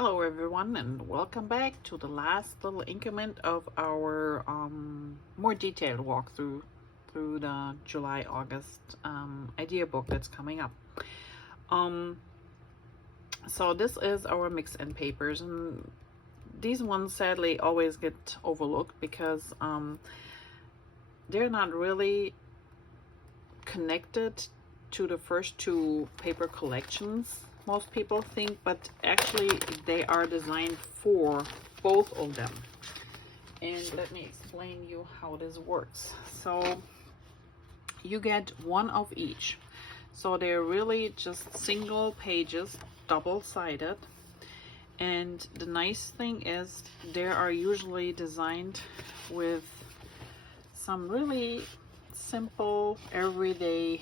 Hello everyone, and welcome back to the last little increment of our more detailed walkthrough through the July-August idea book that's coming up. So this is our mix-in papers, and these ones sadly always get overlooked because they're not really connected to the first two paper collections, most people think, but actually they are designed for both of them. And let me explain you how this works. So you get one of each, so they're really just single pages, double-sided. And the nice thing is they are usually designed with some really simple everyday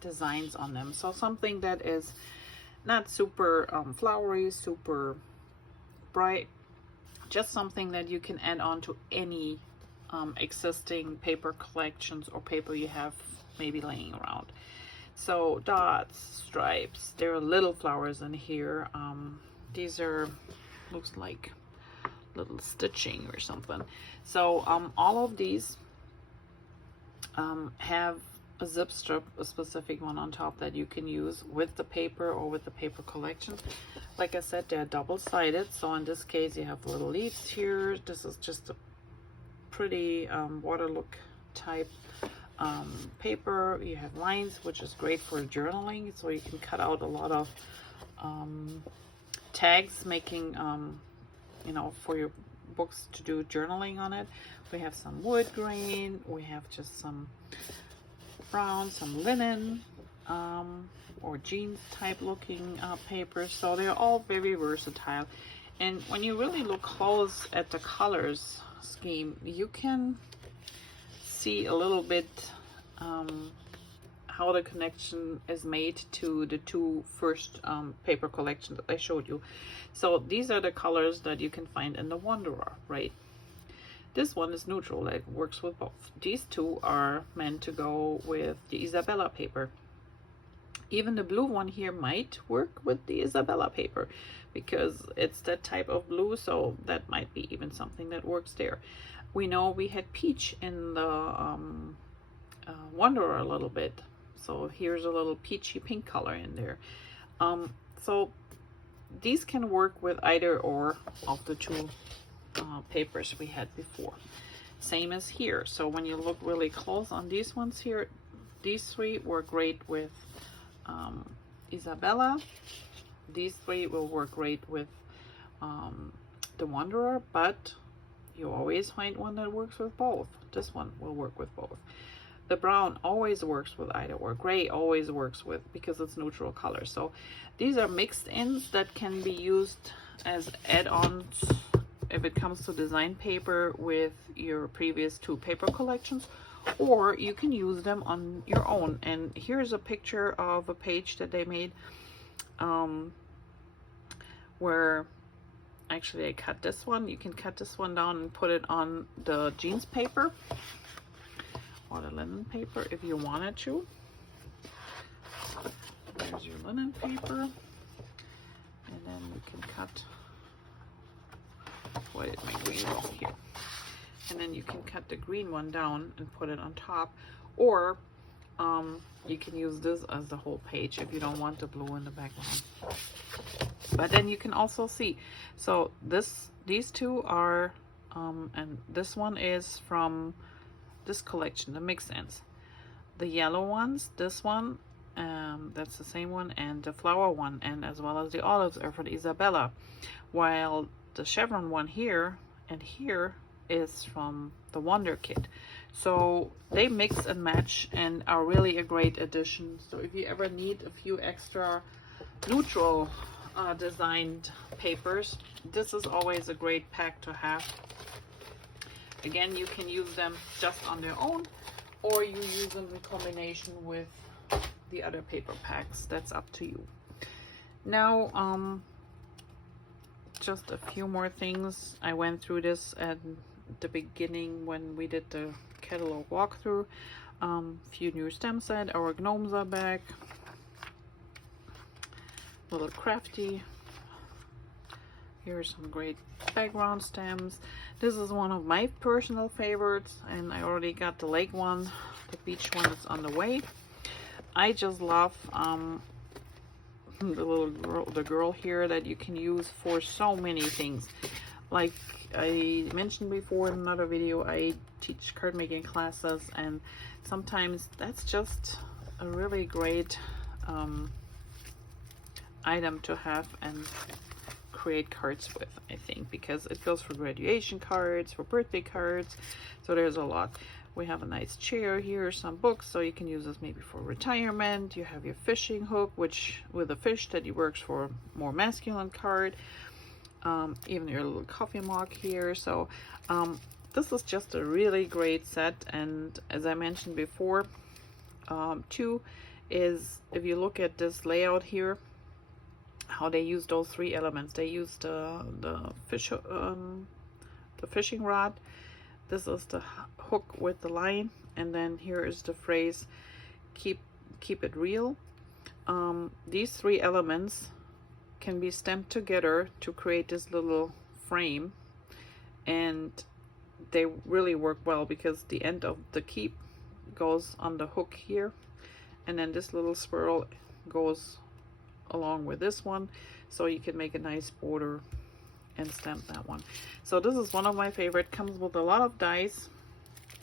designs on them, so something that is not super flowery, super bright, just something that you can add on to any existing paper collections or paper you have maybe laying around. So dots, stripes, there are little flowers in here. These are, looks like little stitching or something. So all of these have a zip strip, a specific one on top that you can use with the paper or with the paper collection. Like I said, they're double-sided, so in this case you have little leaves here. This is just a pretty waterlook type paper. You have lines, which is great for journaling, so you can cut out a lot of tags, making you know, for your books to do journaling on it. We have some wood grain, we have just some brown, some linen, or jeans type looking paper. So they're all very versatile. And when you really look close at the colors scheme, you can see a little bit how the connection is made to the two first paper collections that I showed you. So these are the colors that you can find in the Wanderer, right? This one is neutral, it works with both. These two are meant to go with the Isabella paper. Even the blue one here might work with the Isabella paper because it's that type of blue, so that might be even something that works there. We know we had peach in the Wanderer a little bit, so here's a little peachy pink color in there. So these can work with either or of the two papers we had before. Same as here. So when you look really close on these ones here, these three work great with Isabella. These three will work great with the Wanderer, but you always find one that works with both. This one will work with both. The brown always works with either or. Gray always works with, because it's neutral color. So these are mixed ins that can be used as add-ons if it comes to design paper with your previous two paper collections, or you can use them on your own. And here's a picture of a page that they made where actually I cut this one. You can cut this one down and put it on the jeans paper or the linen paper if you wanted to. There's your linen paper, and then you can cut. Why did my green go here? And then you can cut the green one down and put it on top, or you can use this as the whole page if you don't want the blue in the background. But then you can also see, so these two are and this one is from this collection, the mix-ins. The yellow ones, this one, that's the same one, and the flower one, and as well as the olives are for the Isabella, while the chevron one here and here is from the Wonder Kit. So they mix and match and are really a great addition. So if you ever need a few extra neutral designed papers, this is always a great pack to have. Again, you can use them just on their own, or you use them in combination with the other paper packs. That's up to you. Now just a few more things. I went through this at the beginning when we did the catalog walkthrough. Few new stem set. Our gnomes are back. Little crafty Here are some great background stems. This is one of my personal favorites, and I already got the lake one. The beach one is on the way. I just love the girl here that you can use for so many things. Like I mentioned before in another video, I teach card making classes, and sometimes that's just a really great item to have and create cards with, I think, because it goes for graduation cards, for birthday cards, so there's a lot. We have a nice chair here, some books, so you can use this maybe for retirement. You have your fishing hook, which with a fish that works for more masculine card. Even your little coffee mug here. So this is just a really great set, and as I mentioned before, too, is if you look at this layout here, how they use those three elements. They use the fishing rod. This is the hook with the line, and then here is the phrase, keep it real. These three elements can be stamped together to create this little frame, and they really work well because the end of the keep goes on the hook here, and then this little swirl goes along with this one, so you can make a nice border and stamp that one. So this is one of my favorite. Comes with a lot of dies,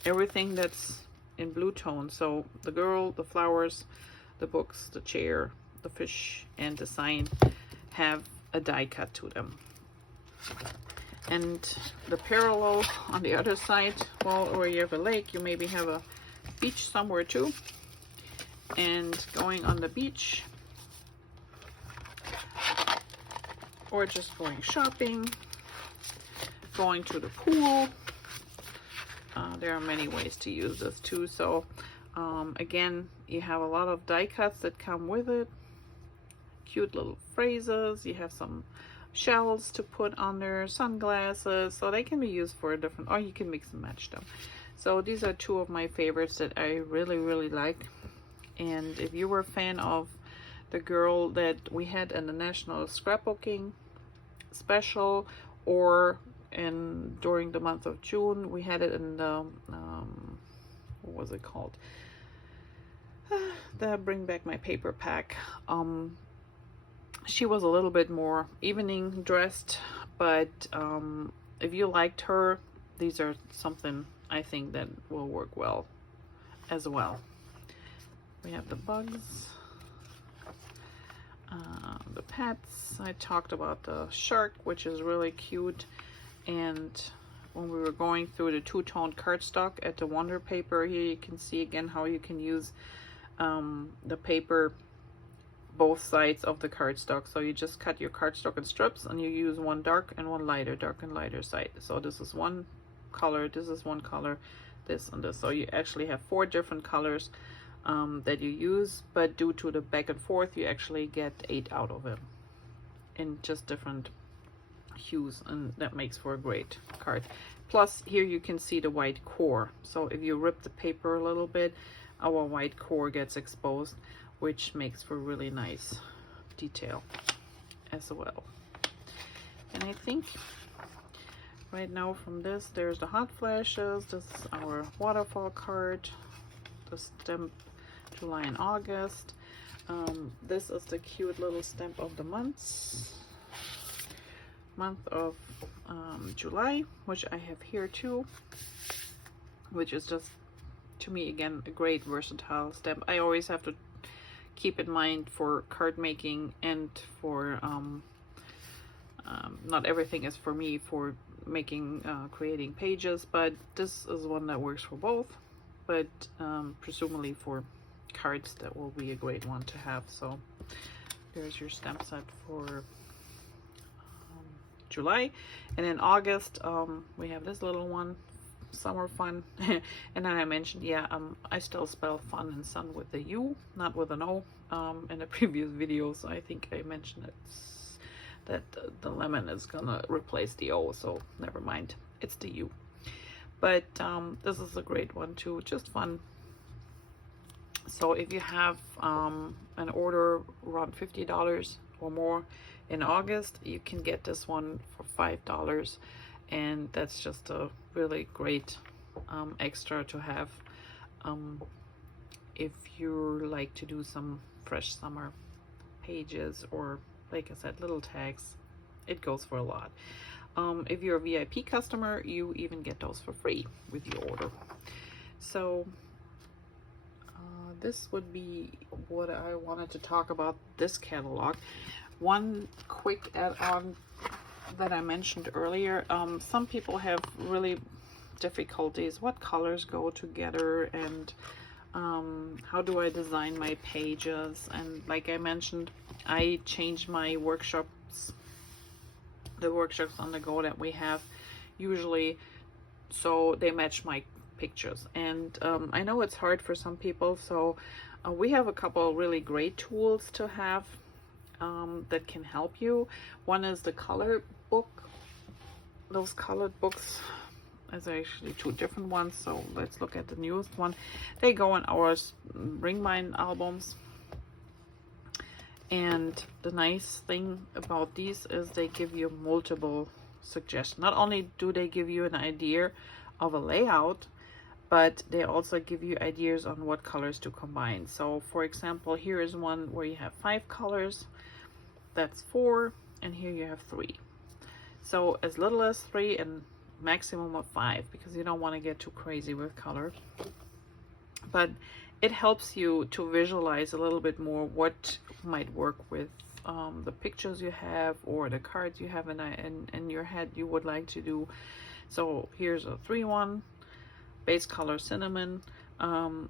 everything that's in blue tone. So the girl, the flowers, the books, the chair, the fish, and the sign have a die cut to them. And the parallel on the other side, well, where you have a lake, you maybe have a beach somewhere too, and going on the beach, or just going shopping, going to the pool. There are many ways to use this too. So again, you have a lot of die cuts that come with it, cute little phrases. You have some shells to put on there, sunglasses, so they can be used for different, or you can mix and match them. So these are two of my favorites that I really like. And if you were a fan of the girl that we had in the National Scrapbooking Special, or during the month of June, we had it in the what was it called? The Bring Back My Paper pack. She was a little bit more evening dressed, but if you liked her, these are something I think that will work well as well. We have the bugs. The pets. I talked about the shark, which is really cute. And when we were going through the two-tone cardstock at the Wonder Paper, here you can see again how you can use the paper both sides of the cardstock. So you just cut your cardstock in strips, and you use one dark and one lighter, dark and lighter side. So this is one color, this is one color, this and this. So you actually have 4 different colors that you use, but due to the back and forth, you actually get 8 out of it in just different hues, and that makes for a great card. Plus here you can see the white core, so if you rip the paper a little bit, our white core gets exposed, which makes for really nice detail as well. And I think right now from this, there's the hot flashes. This is our waterfall card, the stamp July and August. This is the cute little stamp of the month of July, which I have here too, which is just, to me, again, a great versatile stamp. I always have to keep in mind for card making and for not everything is for me for making creating pages, but this is one that works for both, but presumably for cards that will be a great one to have. So there's your stamp set for July. And in August, we have this little one, summer fun. And then I mentioned, yeah, I still spell fun and sun with the U, not with an O, in the previous videos. I think I mentioned it, that the lemon is gonna replace the O, so never mind, it's the U. But this is a great one too, just fun. So if you have an order around $50 or more, in August, you can get this one for $5, and that's just a really great extra to have if you like to do some fresh summer pages, or like I said, little tags. It goes for a lot. If you're a VIP customer, you even get those for free with your order. So this would be what I wanted to talk about this catalog. One quick add-on that I mentioned earlier, some people have really difficulties what colors go together, and how do I design my pages. And like I mentioned, I changed my workshops, the workshops on the go that we have usually, so they match my pictures. And I know it's hard for some people, so we have a couple really great tools to have that can help you. One is the color book. Those colored books, there's actually two different ones, so let's look at the newest one. They go in our ring bind albums, and the nice thing about these is they give you multiple suggestions. Not only do they give you an idea of a layout, but they also give you ideas on what colors to combine. So for example, here is one where you have 5 colors, that's 4, and here you have 3. So as little as 3 and maximum of 5, because you don't want to get too crazy with color. But it helps you to visualize a little bit more what might work with the pictures you have, or the cards you have in your head you would like to do. So here's a 3-1, base color cinnamon.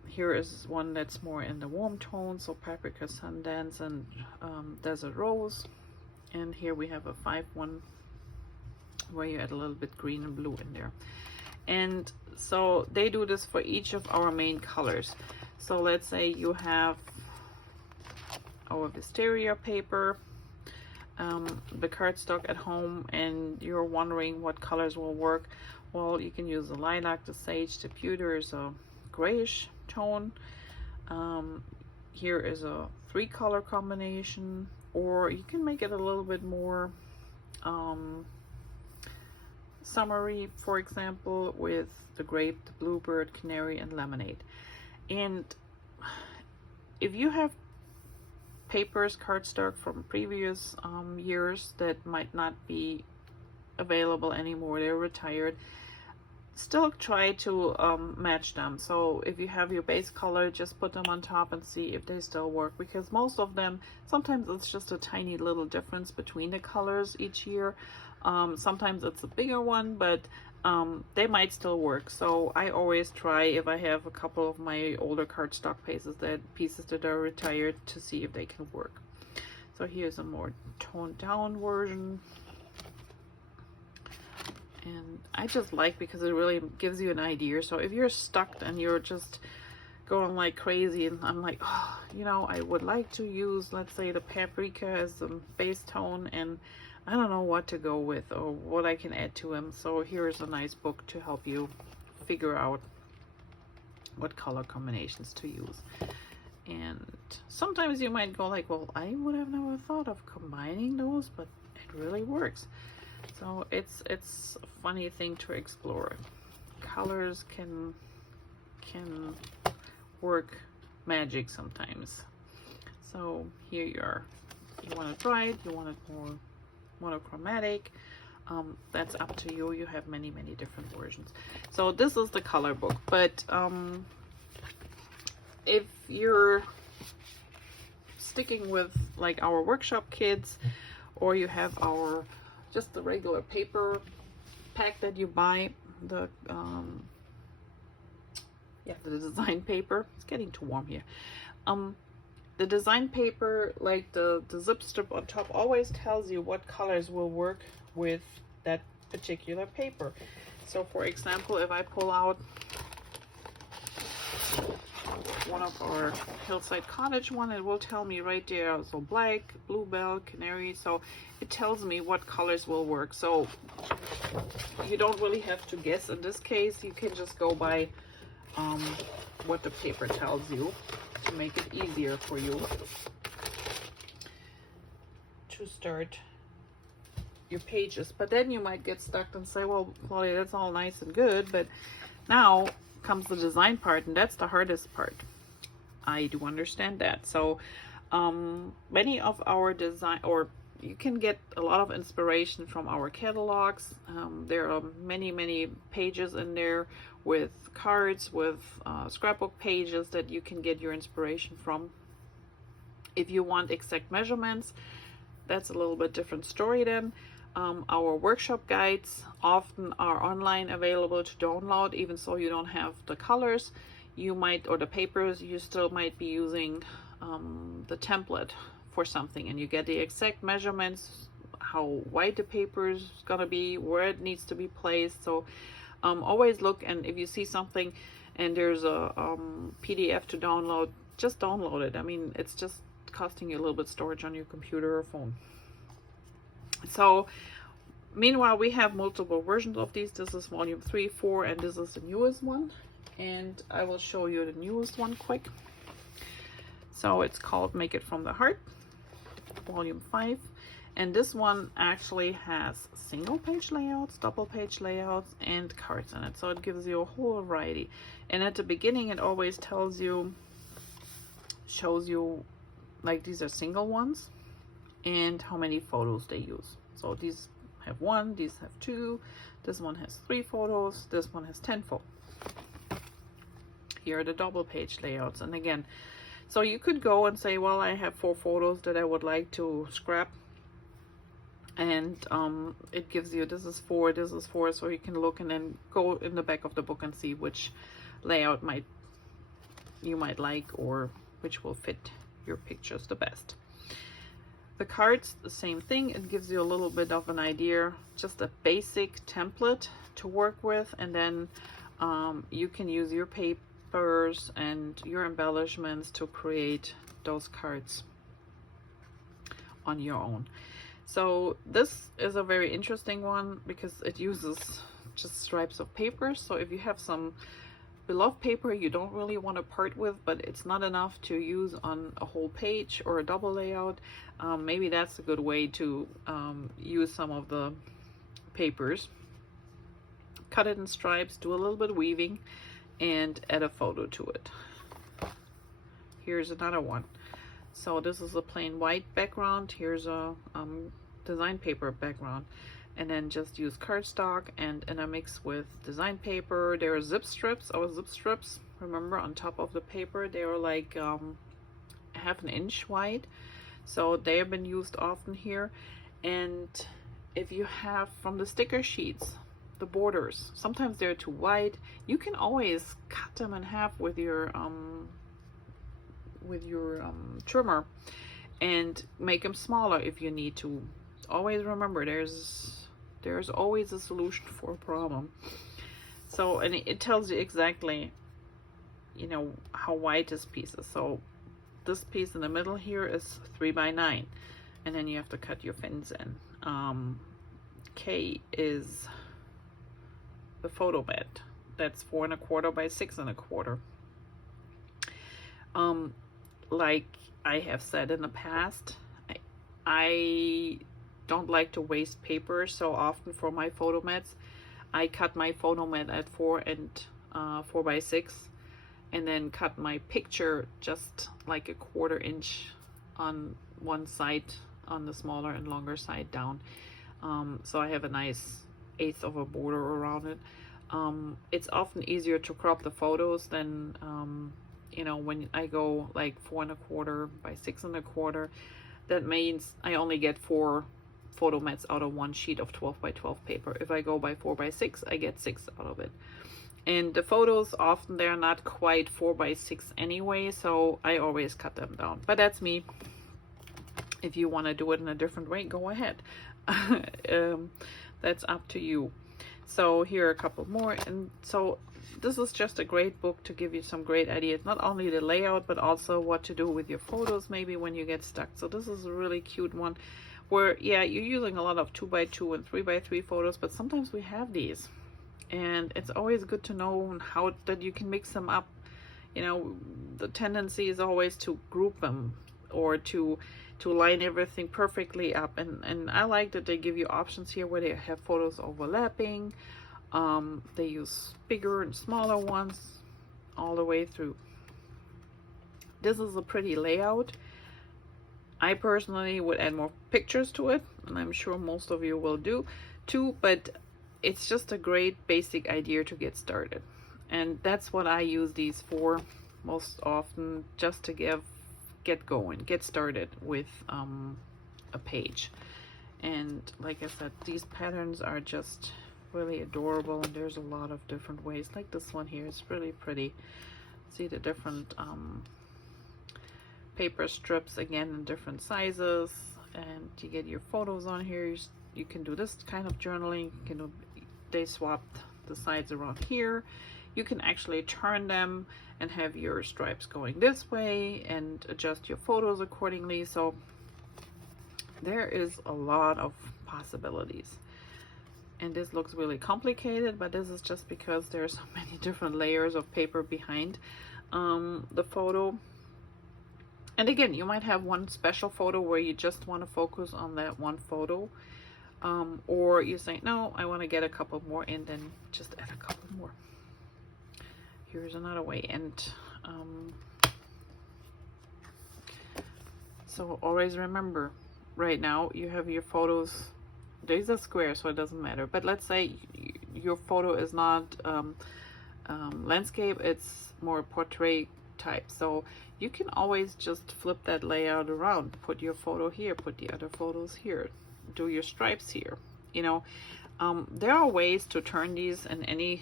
Here is one that's more in the warm tone, so paprika, sundance, and desert rose. And here we have a 5-1 where you add a little bit green and blue in there. And so they do this for each of our main colors. So let's say you have our wisteria paper, the cardstock at home, and you're wondering what colors will work. Well, you can use the lilac, the sage, the pewter is a grayish tone. Here is a 3-color combination, or you can make it a little bit more summery, for example, with the grape, the bluebird, canary, and lemonade. And if you have papers, cardstock from previous years that might not be available anymore, they're retired, still try to match them. So if you have your base color, just put them on top and see if they still work, because most of them, sometimes it's just a tiny little difference between the colors each year. Sometimes it's a bigger one, but they might still work. So I always try, if I have a couple of my older cardstock pieces that are retired, to see if they can work. So here's a more toned down version. And I just like, because it really gives you an idea. So if you're stuck and you're just going like crazy, and I'm like, oh, you know, I would like to use, let's say, the paprika as the base tone, and I don't know what to go with or what I can add to them. So here's a nice book to help you figure out what color combinations to use. And sometimes you might go like, well, I would have never thought of combining those, but it really works. So it's a funny thing to explore. Colors can work magic sometimes. So here you are. You want to try it, you want it more monochromatic, that's up to you. You have many different versions. So this is the color book, but if you're sticking with like our workshop kits, or you have our just the regular paper pack that you buy, the design paper, it's getting too warm here. The design paper, like the zip strip on top, always tells you what colors will work with that particular paper. So for example, if I pull out one of our Hillside Cottage one, it will tell me right there, so black, bluebell, canary, so it tells me what colors will work. So you don't really have to guess in this case, you can just go by what the paper tells you, to make it easier for you to start your pages. But then you might get stuck and say, well, Claudia, that's all nice and good, but now comes the design part, and that's the hardest part. I do understand that. So many of our design, or you can get a lot of inspiration from our catalogs. There are many pages in there with cards, with scrapbook pages that you can get your inspiration from. If you want exact measurements, that's a little bit different story then. Our workshop guides often are online available to download, even so you don't have the colors. You might, or the papers, you still might be using the template for something, and you get the exact measurements, how wide the paper is gonna be, where it needs to be placed. So always look, and if you see something and there's a PDF to download, just download it. I mean, it's just costing you a little bit storage on your computer or phone. So meanwhile, we have multiple versions of these. This is volume 3, 4, and this is the newest one, and I will show you the newest one quick. So it's called Make It From the Heart, volume 5, and this one actually has single page layouts, double page layouts, and cards in it, so it gives you a whole variety. And at the beginning it always tells you, shows you, like, these are single ones and how many photos they use. So these have 1, these have 2, this one has 3 photos, this one has 10 photos. Here are the double page layouts. And again, so you could go and say, well, I have 4 photos that I would like to scrap, and it gives you, this is 4, this is 4, so you can look and then go in the back of the book and see which layout you might like, or which will fit your pictures the best. The cards, the same thing. It gives you a little bit of an idea, just a basic template to work with, and then you can use your papers and your embellishments to create those cards on your own. So this is a very interesting one because it uses just stripes of paper. So if you have some beloved paper you don't really want to part with, but it's not enough to use on a whole page or a double layout, maybe that's a good way to use some of the papers. Cut it in stripes, do a little bit of weaving, and add a photo to it. Here's another one. So this is a plain white background. Here's a design paper background. And then just use cardstock and in a mix with design paper. There are zip strips, our zip strips, remember, on top of the paper. They are like half an inch wide. So they have been used often here. And if you have from the sticker sheets, the borders, sometimes they're too wide, you can always cut them in half with your trimmer and make them smaller if you need to. Always remember, there's always a solution for a problem. So, and it tells you exactly, you know, how wide this piece is. So this piece in the middle here is 3 by 9, and then you have to cut your fins in. K is the photo mat. That's 4 1/4 by 6 1/4. Like I have said in the past, I don't like to waste paper, so often for my photo mats I cut my photo mat at 4 by 6, and then cut my picture just like a 1/4 inch on one side, on the smaller and longer side down, so I have a nice 1/8 of a border around it. It's often easier to crop the photos than you know, when I go like 4 1/4 by 6 1/4, that means I only get 4 photo mats out of one sheet of 12 by 12 paper. If I go by 4 by 6, I get 6 out of it. And the photos, often they're not quite 4 by 6 anyway, so I always cut them down. But that's me. If you want to do it in a different way, go ahead. That's up to you. So here are a couple more. And so this is just a great book to give you some great ideas, not only the layout, but also what to do with your photos maybe when you get stuck. So this is a really cute one where, yeah, you're using a lot of 2 by 2 and 3 by 3 photos, but sometimes we have these, and it's always good to know how that you can mix them up. You know, the tendency is always to group them or to to line everything perfectly up. And I like that they give you options here where they have photos overlapping. They use bigger and smaller ones all the way through. This is a pretty layout. I personally would add more pictures to it, and I'm sure most of you will do too, but it's just a great basic idea to get started. And that's what I use these for most often, just to get going, get started with a page. And like I said, these patterns are just really adorable, and there's a lot of different ways. Like this one here is really pretty. See the different paper strips, again, in different sizes, and you get your photos on here. You can do this kind of journaling. You can do, they swapped the sides around here. You can actually turn them and have your stripes going this way and adjust your photos accordingly. So there is a lot of possibilities. And this looks really complicated, but this is just because there's so many different layers of paper behind the photo. And again, you might have one special photo where you just want to focus on that one photo. Or you say, no, I want to get a couple more, and then just add a couple more. Here's another way. And so always remember, right now you have your photos. These are square, so it doesn't matter. But let's say your photo is not landscape, it's more portrait type. So you can always just flip that layout around. Put your photo here, put the other photos here. Do your stripes here. You know, there are ways to turn these in any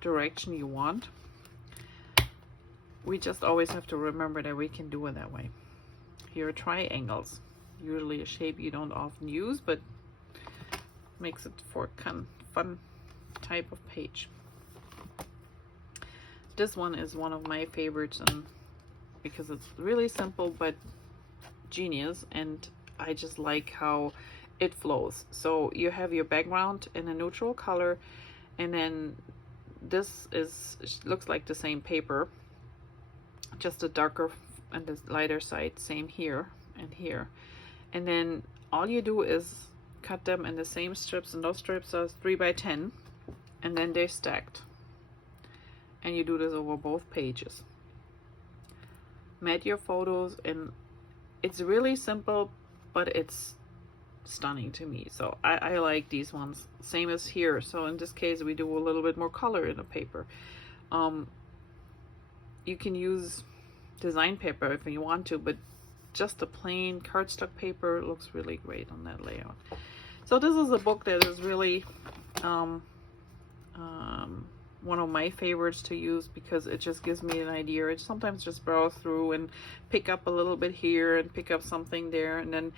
direction you want. We just always have to remember that we can do it that way. Here are triangles. Usually a shape you don't often use, but makes it for kind of fun type of page. This one is one of my favorites, and because it's really simple but genius, and I just like how it flows. So you have your background in a neutral color, and then this looks like the same paper, just a darker and the lighter side. Same here and here, and then all you do is cut them in the same strips, and those strips are 3 by 10, and then they're stacked, and you do this over both pages. Mat your photos, and it's really simple, but it's stunning to me. So I like these ones. Same as here. So in this case, we do a little bit more color in the paper. You can use design paper if you want to, but just a plain cardstock paper looks really great on that layout. So this is a book that is really one of my favorites to use, because it just gives me an idea. I sometimes just browse through and pick up a little bit here and pick up something there, and then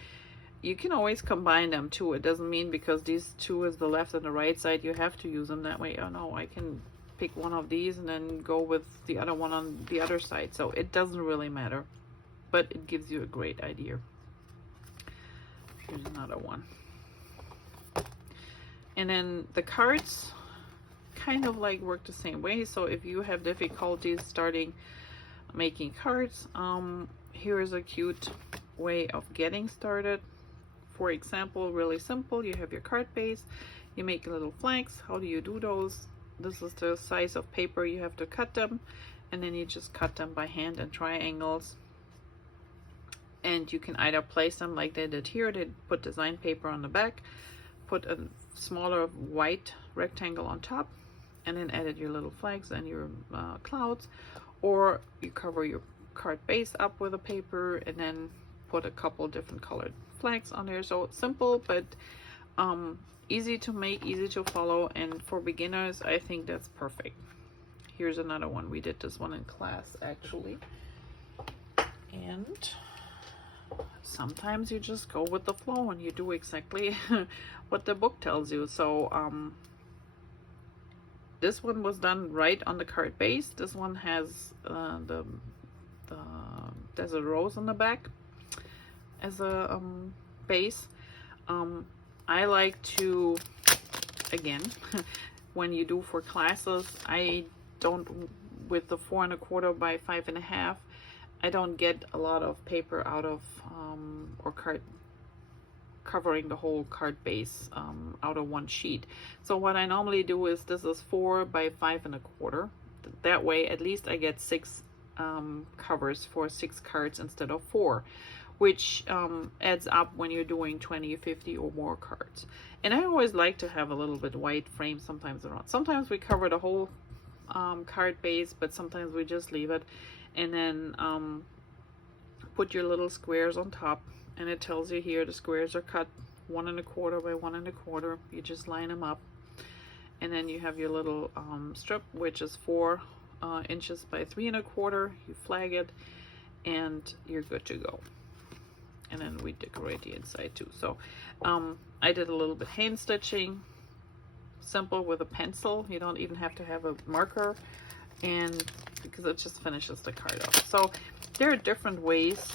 you can always combine them too. It doesn't mean because these two is the left and the right side you have to use them that way. Oh no, I can pick one of these and then go with the other one on the other side. So it doesn't really matter, but it gives you a great idea. Here's another one. And then the cards kind of like work the same way. So if you have difficulties starting making cards, here is a cute way of getting started. For example, really simple, you have your card base, you make little flags. How do you do those? This is the size of paper you have to cut them, and then you just cut them by hand in triangles. And you can either place them like they did here. They put design paper on the back, put a smaller white rectangle on top, and then added your little flags and your clouds, or you cover your card base up with a paper and then put a couple different colored flags on there. So it's simple, but easy to make, easy to follow, and for beginners I think that's perfect. Here's another one. We did this one in class actually, and sometimes you just go with the flow and you do exactly what the book tells you. So this one was done right on the card base. This one has there's a rose on the back as a base. I like to, again, when you do for classes, I don't, with the 4 1/4 by 5 1/2, I don't get a lot of paper out of or card covering the whole card base out of one sheet. So what I normally do is, this is 4 by 5 1/4. That way at least I get 6 covers for 6 cards instead of 4, which adds up when you're doing 20, 50 or more cards. And I always like to have a little bit white frame sometimes around. Sometimes we cover the whole card base, but sometimes we just leave it, and then put your little squares on top. And it tells you here the squares are cut 1 1/4 by 1 1/4. You just line them up, and then you have your little strip, which is 4 inches by 3 1/4. You flag it, and you're good to go. And then we decorate the inside too. So I did a little bit hand stitching, simple with a pencil. You don't even have to have a marker, and because it just finishes the card off. So there are different ways.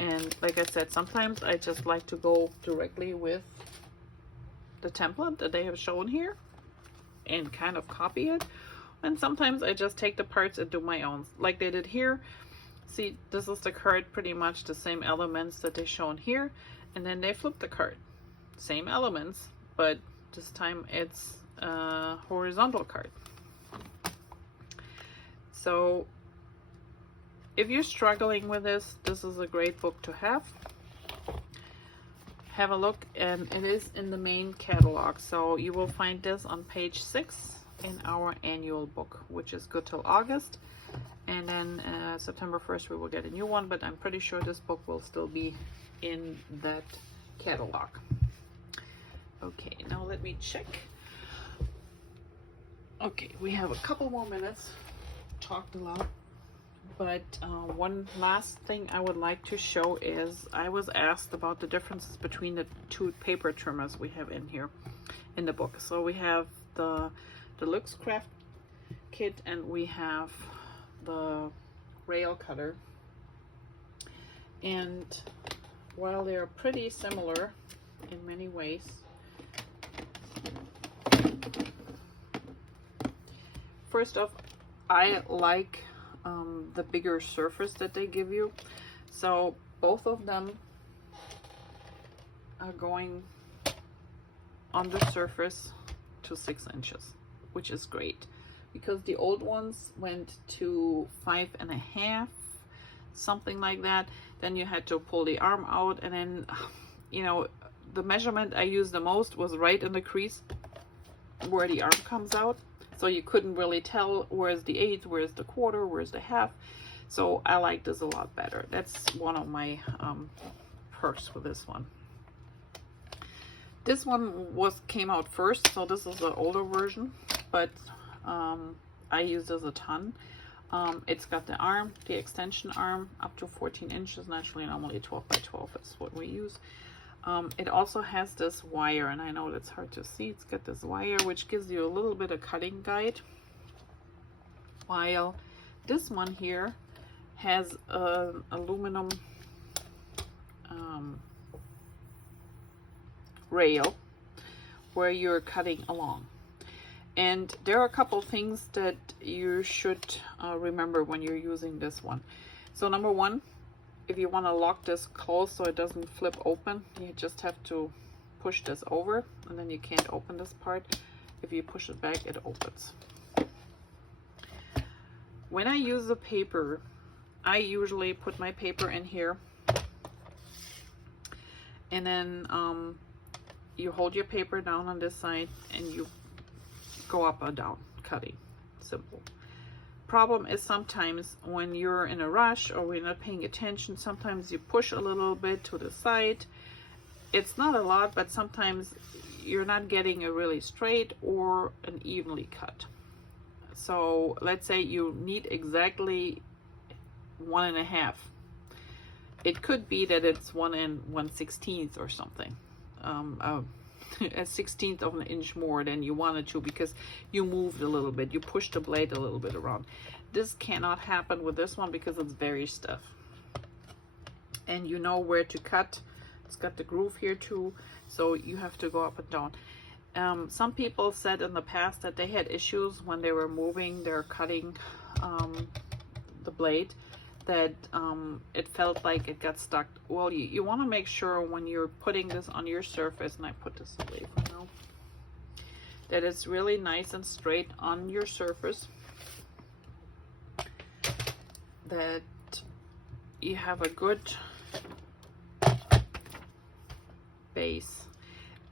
And like I said, sometimes I just like to go directly with the template that they have shown here and kind of copy it. And sometimes I just take the parts and do my own, like they did here. See, this is the card, pretty much the same elements that they shown here. And then they flip the card. Same elements, but this time it's a horizontal card. So if you're struggling with this, this is a great book to have. Have a look, and it is in the main catalog. So you will find this on page 6 in our annual book, which is good till August. And then September 1st we will get a new one, but I'm pretty sure this book will still be in that catalog. Okay, now let me check. Okay, we have a couple more minutes. Talked a lot. But one last thing I would like to show is, I was asked about the differences between the 2 paper trimmers we have in here in the book. So we have the Deluxe Craft Kit, and we have the rail cutter. And while they're pretty similar in many ways, first off, I like the bigger surface that they give you. So both of them are going on the surface to 6 inches, which is great, because the old ones went to 5 1/2, something like that. Then you had to pull the arm out, and then, you know, the measurement I used the most was right in the crease where the arm comes out. So you couldn't really tell where's the 1/8, where's the 1/4, where's the 1/2. So I like this a lot better. That's one of my perks for this one. This one came out first, so this is the older version, but I use this a ton. It's got the arm, the extension arm, up to 14 inches. Naturally, normally 12 by 12 is what we use. It also has this wire, and I know that's hard to see. It's got this wire, which gives you a little bit of cutting guide. While this one here has an aluminum rail where you're cutting along. And there are a couple things that you should remember when you're using this one. So number one, if you want to lock this closed so it doesn't flip open, you just have to push this over, and then you can't open this part. If you push it back, it opens. When I use the paper, I usually put my paper in here, and then you hold your paper down on this side and you go up or down, cutting. Simple. Problem is, sometimes when you're in a rush or we're not paying attention, sometimes you push a little bit to the side. It's not a lot, but sometimes you're not getting a really straight or an evenly cut. So let's say you need exactly 1 1/2. It could be that it's 1 1/16 or something. A 1/16 of an inch more than you wanted to, because you moved a little bit, you pushed the blade a little bit around. This cannot happen with this one because it's very stiff, and you know where to cut. It's got the groove here too, so you have to go up and down. Some people said in the past that they had issues when they were moving their cutting the blade, that it felt like it got stuck. Well, you want to make sure when you're putting this on your surface, and I put this away for now, that it's really nice and straight on your surface, that you have a good base.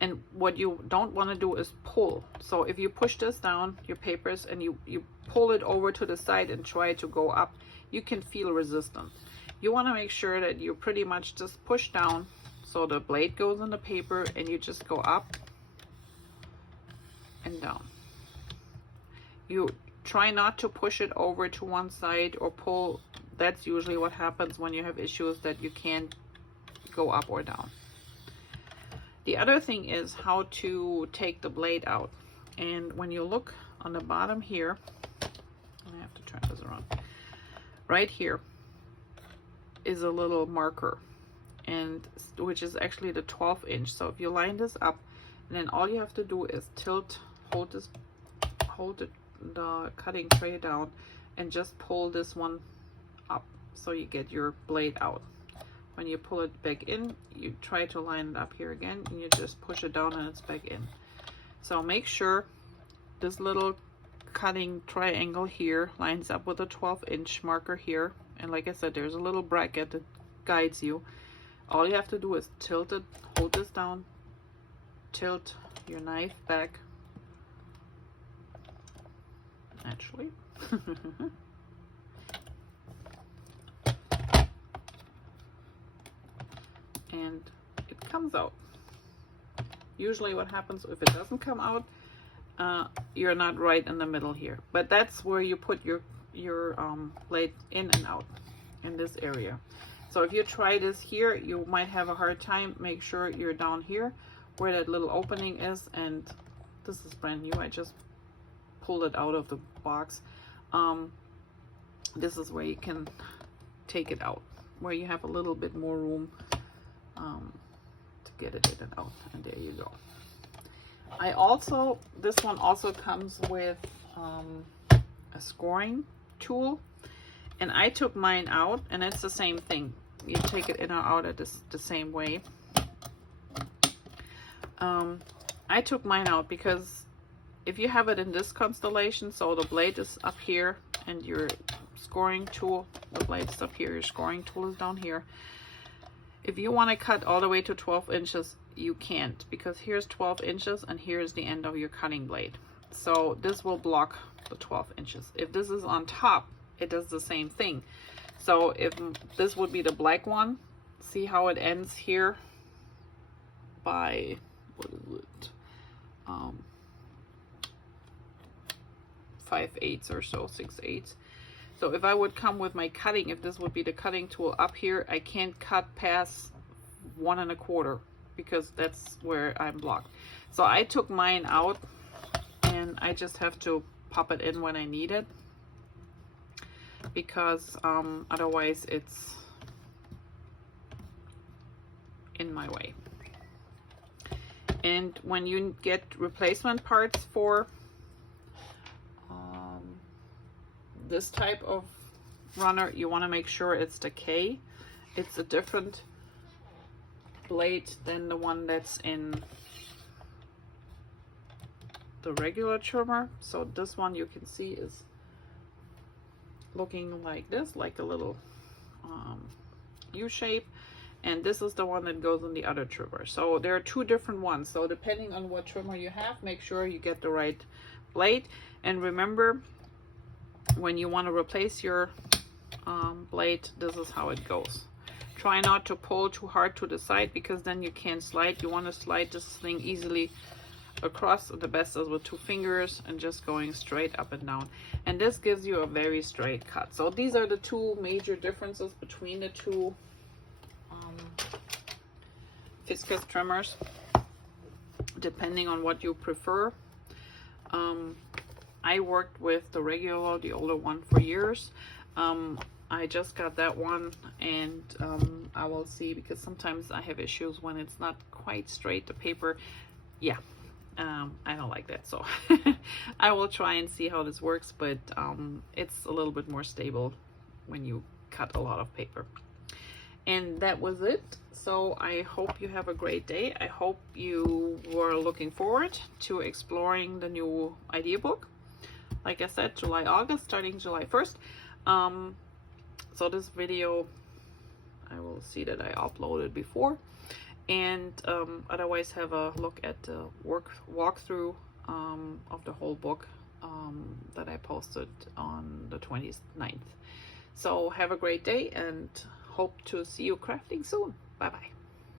And what you don't want to do is pull. So if you push this down, your papers, and you pull it over to the side and try to go up, you can feel resistance. You want to make sure that you pretty much just push down so the blade goes in the paper, and you just go up and down. You try not to push it over to one side or pull. That's usually what happens when you have issues that you can't go up or down. The other thing is how to take the blade out. And when you look on the bottom here, I have to turn this around. Right here is a little marker, and which is actually the 12 inch. So if you line this up, and then all you have to do is tilt, hold the cutting tray down, and just pull this one up so you get your blade out. When you pull it back in, you try to line it up here again, and you just push it down and it's back in. So make sure this little cutting triangle here lines up with a 12 inch marker here. And like I said, there's a little bracket that guides you. All you have to do is tilt it, hold this down, tilt your knife back. Actually. And it comes out. Usually what happens if it doesn't come out, you're not right in the middle here, but that's where you put your blade in and out in this area. So if you try this here, you might have a hard time. Make sure you're down here where that little opening is, and this is brand new. I just pulled it out of the box. This is where you can take it out, where you have a little bit more room to get it in and out, and there you go. This one also comes with a scoring tool, and I took mine out, and it's the same thing. You take it in or out at the same way. I took mine out because if you have it in this constellation, so the blade is up here and your scoring tool, the blade is up here, your scoring tool is down here. If you want to cut all the way to 12 inches, you can't, because here's 12 inches and here's the end of your cutting blade. So this will block the 12 inches. If this is on top, it does the same thing. So if this would be the black one, see how it ends here by, what is it? 5/8 or so, 6/8. So if I would come with my cutting, if this would be the cutting tool up here, I can't cut past 1 1/4 because that's where I'm blocked. So I took mine out, and I just have to pop it in when I need it, because otherwise it's in my way. And when you get replacement parts for this type of runner, you want to make sure it's the K. It's a different blade than the one that's in the regular trimmer. So this one you can see is looking like this, like a little U shape, and this is the one that goes in the other trimmer. So there are two different ones. So depending on what trimmer you have, make sure you get the right blade. And remember, when you want to replace your blade, this is how it goes. Try not to pull too hard to the side, because then you can't slide. You want to slide this thing easily across. The best is with 2 fingers and just going straight up and down, and this gives you a very straight cut. So these are the two major differences between the two viscous trimmers, depending on what you prefer. I worked with the regular, the older one, for years. I just got that one, and I will see, because sometimes I have issues when it's not quite straight, the paper. Yeah, I don't like that, so I will try and see how this works, but it's a little bit more stable when you cut a lot of paper. And that was it. So I hope you have a great day. I hope you were looking forward to exploring the new idea book. Like I said, July-August, starting July 1st. So this video, I will see that I uploaded before. And otherwise have a look at the walkthrough of the whole book that I posted on the 29th. So have a great day and hope to see you crafting soon. Bye bye.